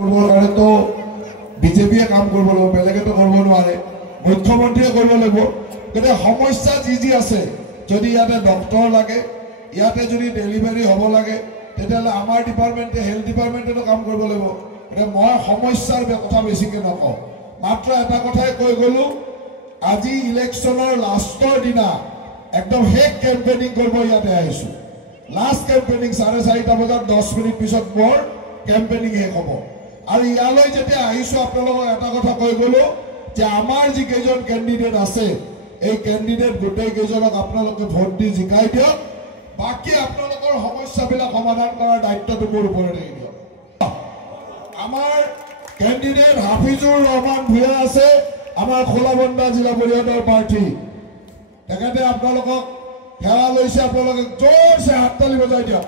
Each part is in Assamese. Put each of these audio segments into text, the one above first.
তো বিজেপিয়ে কাম কৰিব লাগিব, বেলেগেতো কৰিব নোৱাৰে, মুখ্যমন্ত্ৰীয়ে কৰিব লাগিব। গতিকে সমস্যা যি আছে, যদি ইয়াতে ডক্টৰ লাগে, ইয়াতে যদি ডেলিভাৰী হ'ব লাগে, তেতিয়াহ'লে আমাৰ ডিপাৰ্টমেণ্টে হেল্থ ডিপাৰ্টমেণ্টেতো কাম কৰিব লাগিব। গতিকে মই সমস্যাৰ কথা বেছিকৈ নকওঁ, মাত্ৰ এটা কথাই কৈ গ'লোঁ, আজি ইলেকশ্যনৰ লাষ্টৰ দিনা একদম শেষ কেম্পেইনিং কৰিব ইয়াতে আহিছোঁ। লাষ্ট কেম্পেইনিং 4:30 বজাত 10 মিনিট পিছত মোৰ কেম্পেইনিং শেষ হ'ব। আৰু ইয়ালৈ যেতিয়া আহিছোঁ আপোনালোকক এটা কথা কৈ গ'লোঁ যে আমাৰ যিকেইজন কেণ্ডিডেট আছে, এই কেণ্ডিডেট গোটেইকেইজনক আপোনালোকে ভোট দি জিকাই দিয়ক, বাকী আপোনালোকৰ সমস্যাবিলাক সমাধান কৰাৰ দায়িত্বটো মোৰ ওপৰত এৰি দিয়ক। আমাৰ কেণ্ডিডেট হাফিজুৰ ৰহমান ভূঞা আছে, আমাৰ খোলাবন্ধা জিলা পৰিষদৰ প্ৰাৰ্থী। তেখেতে আপোনালোকক সেৱা লৈছে, আপোনালোকে জোৰছে হাততালি বজাই দিয়ক।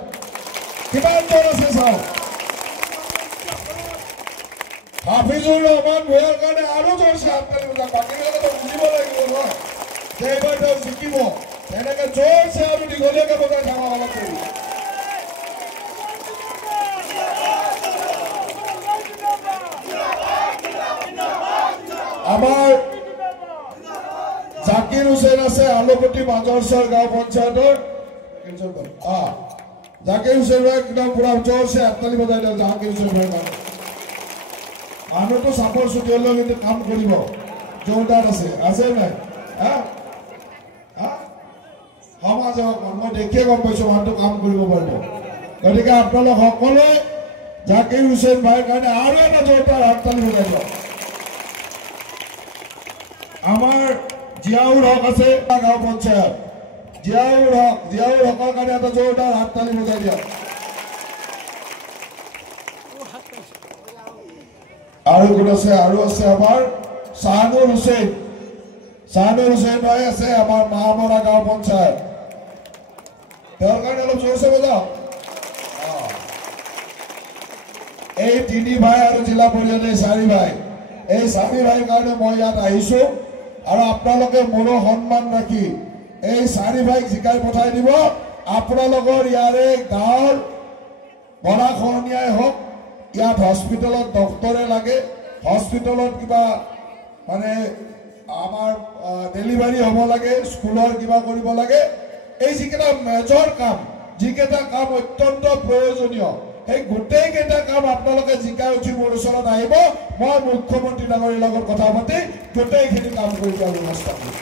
কিমান জোৰ আছে চাওক। হাফিজুৰ ৰহমান ভূঞাৰ কাৰণে আৰু জোৰছে হাততালি বজাওক। বাকীবিলাকেতো বুজিব লাগিব নহয় যে এইবাৰ তেওঁ জিকিব, তেনেকে জোৰছে আৰু দীঘলীয়াকে বজাই থাকা অলপ কৰি। আমাৰ জাকিৰ হুছেইন আছে আলুপতি মাজৰচৰ গাঁও পঞ্চায়তৰ। জাকিৰ হুছেইন ভাই একদম পুৰা জোৰছে হাততালি বজাই দিয়ক। জাকিৰ হুছেইন ভাই মানুহটো চাপৰ চুটি হ'লেও কিন্তু কাম কৰিব, জোৰদাৰ আছে নাই? সমাজক মই দেখিয়ে গম পাইছোঁ মানুহটো কাম কৰিব পাৰিব। গতিকে আপোনালোক সকলোৱে জাকিৰ হুছেইন ভাইৰ কাৰণে আৰু এটা জোৰদাৰ হাততালি বজাই দিয়ক। আমাৰ জিয়াউৰ হক আছে গাঁও পঞ্চায়ত, জিয়াউৰ হকৰ কাৰণে এটা জোৰদাৰ হাততালি বজাই দিয়ক। আৰু কোন আছে? আৰু আছে আমাৰ শাহানুৰ হুছেইন ভাই আছে আমাৰ মাহমৰা গাঁও পঞ্চায়ত, তেওঁৰ কাৰণে অলপ জোৰছে বজাওক। এই 3 ভাই আৰু জিলা পৰিষদে 4 ভাই, এই 4 ভাইৰ কাৰণে মই ইয়াত আহিছোঁ। আৰু আপোনালোকে মোৰো সন্মান ৰাখি এই 4 ভাইক জিকাই পঠাই দিব। আপোনালোকৰ ইয়াৰে গাঁৱৰ গৰাখহনীয়াই হওক, ইয়াত হস্পিটেলত ডক্টৰে লাগে, হস্পিটেলত কিবা মানে আমাৰ ডেলিভাৰী হ'ব লাগে, স্কুলৰ কিবা কৰিব লাগে, এই যিকেইটা মেজৰ কাম, যিকেইটা কাম অত্যন্ত প্ৰয়োজনীয়, সেই গোটেইকেইটা কাম আপোনালোকে জিকাই উঠি মোৰ ওচৰত আহিব। মই মুখ্যমন্ত্ৰী ডাঙৰীৰ লগত কথা পাতি গোটেইখিনি কাম কৰি যোৱাৰ ব্যৱস্থা কৰিম।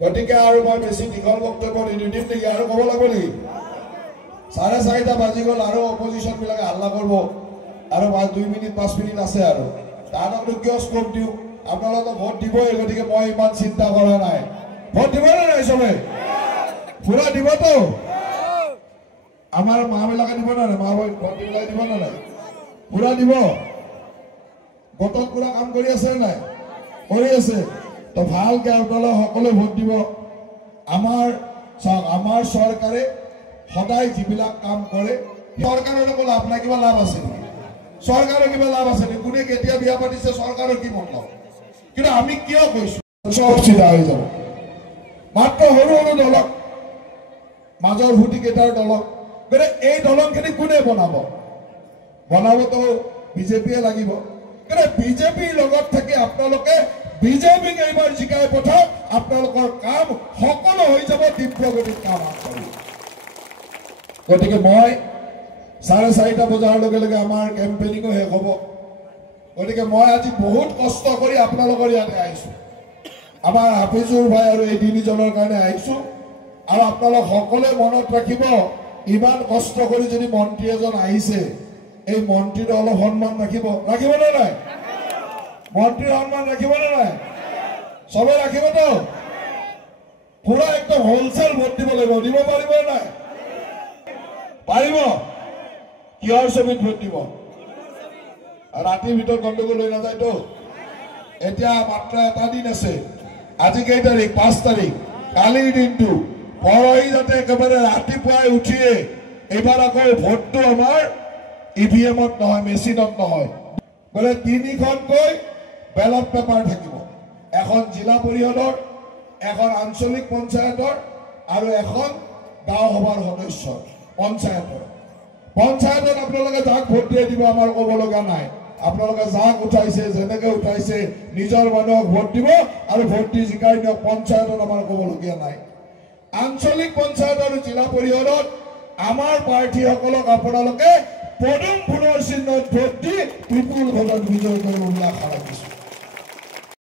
গতিকে আৰু মই বেছি দীঘল বক্তব্য নিদিম নেকি? আৰু ক'ব লাগিব নেকি? 4:30 বাজি গ'ল আৰু অপজিশ্যন বিলাকে হাল্লা কৰিব আৰু 2 মিনিট 5 মিনিট আছে আৰু তাহাঁতকতো কিয় স্কোপ দিওঁ? আপোনালোকে ভোট দিবই, গতিকে মই ইমান চিন্তা কৰা নাই। ভোট দিব নে নাই? চবে পুৰা দিবতো? আমাৰ মাবিলাকে দিব নে নাই? ভণ্টিবিলাকে দিব নে নাই? পুৰা দিব? গোটত পুৰা কাম কৰি আছে নে নাই? কৰি আছে তো ভালকে আপোনালোকে সকলোৱে ভোট দিব। আমাৰ চৰকাৰে সদায় যিবিলাক কাম কৰে, চৰকাৰৰ একো লাভ নাই। কিবা লাভ আছে নেকি? চৰকাৰৰ কিবা লাভ আছে নেকি? কোনে কেতিয়া বিয়া পাতিছে, চৰকাৰৰ কি মতলব? কিন্তু আমি কিয় কৈছো চব চিধা হৈ যাব? মাত্ৰ সৰু দলক, মাজৰ ভুটি কেইটাৰ দলক, গতিকে এই দলংখিনি কোনে বনাব? বনাবতো বিজেপিয়ে লাগিব। কিন্তু বিজেপিৰ লগত থাকি আপোনালোকে বিজেপিক এইবাৰ জিকাই পঠাওক, আপোনালোকৰ কাম সকলো হৈ যাব, তীব্ৰগতিত কাম আগবাঢ়িব। গতিকে মই 4:30 বজাৰ লগে লগে আমাৰ কেম্পেইনিঙো শেষ হ'ব। গতিকে মই আজি বহুত কষ্ট কৰি আপোনালোকৰ ইয়াতে আহিছোঁ। আমাৰ হাফিজুৰ ভাই আৰু এই 3জনৰ কাৰণে আহিছোঁ। আৰু আপোনালোক সকলোৱে মনত ৰাখিব, ইমান কষ্ট কৰি যদি মন্ত্ৰী এজন আহিছে, এই মন্ত্ৰীটো অলপ সন্মান ৰাখিবনে নাই? মন্ত্ৰীৰ সন্মান ৰাখিবনে নাই? চবে ৰাখিবতো? পুৰা একদম হোলচেল ভোট দিব লাগিব। দিব পাৰিব নাই? পাৰিব? কিহৰ ছবিত ভোট দিব? ৰাতিৰ ভিতৰত গণ্ডগোল হৈ নাযায়তো? এতিয়া মাত্ৰ এটা দিন আছে। আজি কেই তাৰিখ? 5 তাৰিখ। কালিৰ দিনটো পৰহি যাতে একেবাৰে ৰাতিপুৱাই উঠিয়ে এইবাৰ আকৌ ভোটটো আমাৰ EVM-ত নহয়, মেচিনত নহয়, বোলে 3খনকৈ বেলট পেপাৰ থাকিব। এখন জিলা পৰিষদৰ, এখন আঞ্চলিক পঞ্চায়তৰ আৰু এখন গাঁও সভাৰ সদস্য পঞ্চায়তৰ আপোনালোকে যাক ভোট দিয়ে দিব আমাৰ ক'ব লগা নাই আপোনালোকে যাক উঠাইছে যেনেকৈ উঠাইছে নিজৰ মানুহক ভোট দিব আৰু ভোট দি জিকাই নিয়ক পঞ্চায়তত আমাৰ ক'বলগীয়া নাই আঞ্চলিক পঞ্চায়ত আৰু জিলা পৰিষদত আমাৰ প্ৰাৰ্থীসকলক আপোনালোকে পদুম ফুলৰ চিহ্নত ভোট দি বিপুল ভোটত বিজয় কৰিব বুলি আশা ৰাখিছোঁ